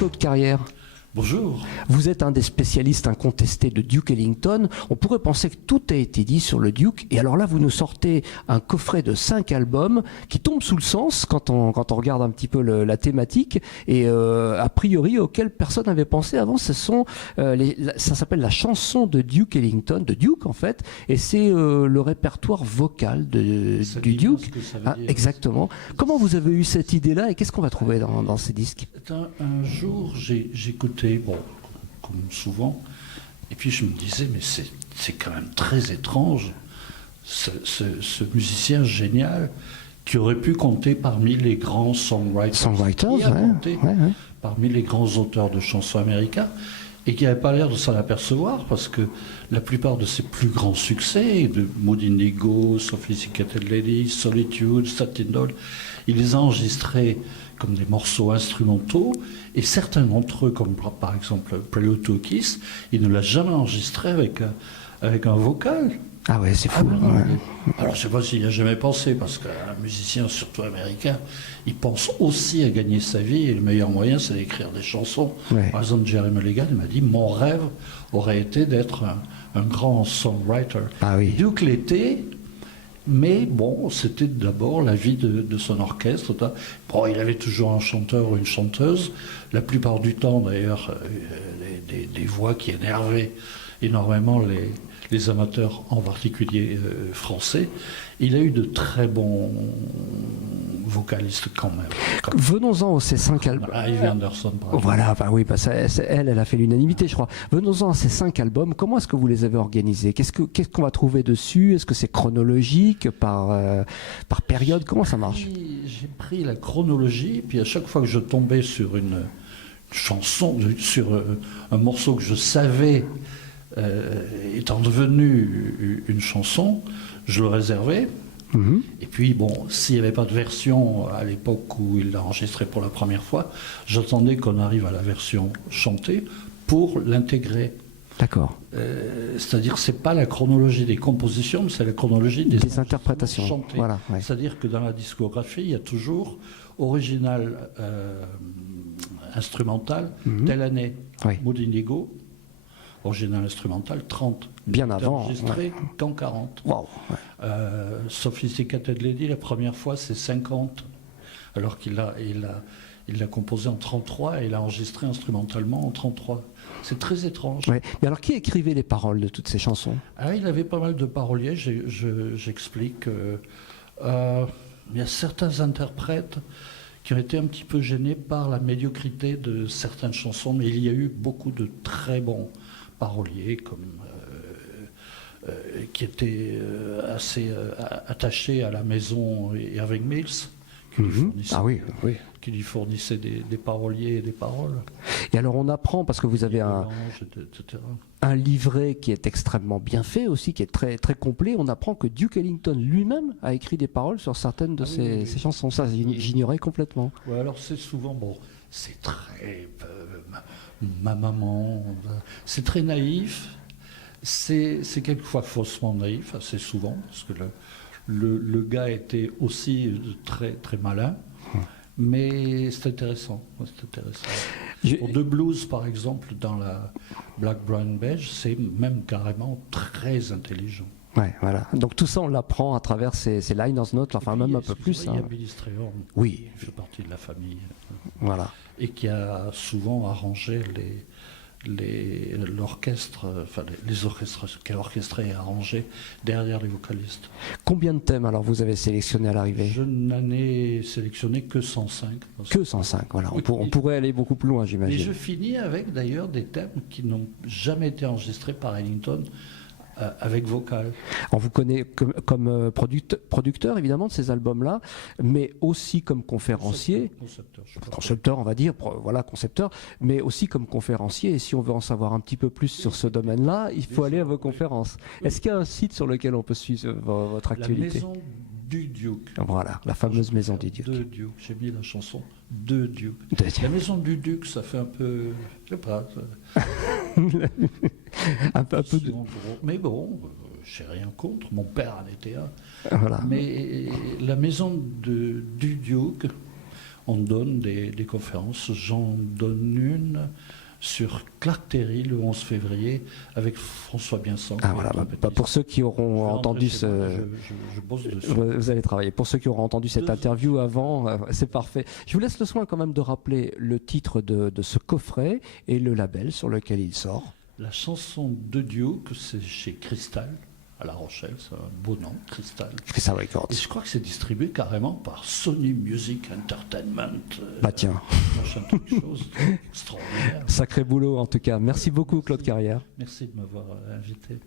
Claude Carrière. Bonjour. Vous êtes un des spécialistes incontestés de Duke Ellington. On pourrait penser que tout a été dit sur le Duke. Et alors là, vous nous sortez un coffret de 5 albums qui tombe sous le sens quand on regarde un petit peu la thématique. Et a priori, auxquels personne n'avait pensé avant, ce sont ça s'appelle la chanson de Duke Ellington, de Duke en fait. Et c'est le répertoire vocal du Duke. Exactement. Comment vous avez eu cette idée-là et qu'est-ce qu'on va trouver dans ces disques? Un jour, j'écoutais, bon, comme souvent, et puis je me disais, mais c'est quand même très étrange, ce musicien génial qui aurait pu compter parmi les grands songwriters, parmi les grands auteurs de chansons américains, et qui n'avait pas l'air de s'en apercevoir, parce que la plupart de ses plus grands succès, de Mood Indigo, Sophisticated Lady, Solitude, Satin Doll, il les a enregistrés comme des morceaux instrumentaux, et certains d'entre eux, comme par exemple Prelude to a Kiss, il ne l'a jamais enregistré avec un vocal. Ah ouais, c'est fou. Alors je ne sais pas s'il n'y a jamais pensé, parce qu'un musicien, surtout américain, il pense aussi à gagner sa vie, et le meilleur moyen, c'est d'écrire des chansons. Ouais. Par exemple, Jerry Mulligan m'a dit, mon rêve aurait été d'être un grand songwriter. Ah oui. Duke l'était. Mais bon, c'était d'abord la vie de son orchestre. Bon, il avait toujours un chanteur ou une chanteuse, la plupart du temps d'ailleurs des voix qui énervaient énormément les amateurs, en particulier français. Il a eu de très bons vocalistes quand même. Venons-en aux ces 5 albums. Ivy Anderson, par exemple. Voilà, bah oui, bah elle a fait l'unanimité, je crois. Venons-en à ces 5 albums. Comment est-ce que vous les avez organisés? Qu'est-ce qu'on va trouver dessus? Est-ce que c'est chronologique par période? Comment ça marche? J'ai pris la chronologie, puis à chaque fois que je tombais sur une chanson, sur un morceau que je savais étant devenu une chanson, je le réservais. Mmh. Et puis, bon, s'il n'y avait pas de version à l'époque où il l'a enregistré pour la première fois, j'attendais qu'on arrive à la version chantée pour l'intégrer. D'accord. C'est-à-dire que ce n'est pas la chronologie des compositions, mais c'est la chronologie des interprétations chantées. Voilà, ouais. C'est-à-dire que dans la discographie, il y a toujours original instrumental, telle année, oui. Mood Indigo, original instrumental, 30. Bien avant. Enregistré qu'en 40. Wow. Ouais. Sophisticated Lady, la première fois, c'est 50. Alors qu'il l'a composé en 33 et il l'a enregistré instrumentalement en 33. C'est très étrange. Ouais. Mais alors, qui écrivait les paroles de toutes ces chansons? Il avait pas mal de paroliers, j'explique. Il y a certains interprètes qui ont été un petit peu gênés par la médiocrité de certaines chansons, mais il y a eu beaucoup de très bons paroliers qui étaient assez attachés à la maison Irving Mills, qui lui fournissait des paroliers et des paroles. Et alors on apprend, parce que vous avez un livret qui est extrêmement bien fait aussi, qui est très, très complet, on apprend que Duke Ellington lui-même a écrit des paroles sur certaines de ses chansons. Ça, j'ignorais complètement. Ouais, alors c'est souvent, bon, c'est très... ma maman, c'est très naïf, c'est quelquefois faussement naïf, assez souvent, parce que le gars était aussi très, très malin. Mais c'est intéressant. Pour The Blues, par exemple, dans la Black, Brown, Beige, c'est même carrément très intelligent. Ouais, voilà. Donc tout ça, on l'apprend à travers ces liners notes, enfin même un peu plus. Il y a Billy Strayhorn, oui, qui fait partie de la famille. Voilà. Et qui a souvent arrangé l'orchestre, enfin les orchestres qui a orchestré et arrangé derrière les vocalistes. Combien de thèmes alors vous avez sélectionné à l'arrivée? Je n'en ai sélectionné que 105. Que 105, voilà. On pourrait aller beaucoup plus loin, j'imagine. Et je finis avec d'ailleurs des thèmes qui n'ont jamais été enregistrés par Ellington avec vocal. On vous connaît comme producteur évidemment de ces albums-là, mais aussi comme conférencier, concepteur on va dire, voilà, concepteur, mais aussi comme conférencier. Et si on veut en savoir un petit peu plus sur ce domaine-là, il faut aller à vos conférences. Oui. Est-ce qu'il y a un site sur lequel on peut suivre votre actualité? La maison du Duke. Voilà, la fameuse maison du Duke. De Duke. J'ai mis la chanson de Duke. La maison du Duke, ça fait un peu, je sais pas. un peu de... Mais bon, j'ai rien contre. Mon père en était un. Voilà. Mais la maison du Duke, on donne des conférences. J'en donne une sur Clark Terry le 11 février avec François Biensan. Ah voilà, pour ceux qui auront entendu je bosse dessus. Vous allez travailler. Pour ceux qui auront entendu cette interview avant, c'est parfait. Je vous laisse le soin quand même de rappeler le titre de ce coffret et le label sur lequel il sort. La chanson de Duke, c'est chez Crystal, à La Rochelle, c'est un beau nom, Crystal. Crystal Records. Et je crois que c'est distribué carrément par Sony Music Entertainment. Bah tiens. Machin, quelque chose d'extraordinaire. Sacré boulot en tout cas. Merci beaucoup Claude Carrière. Merci de m'avoir invité.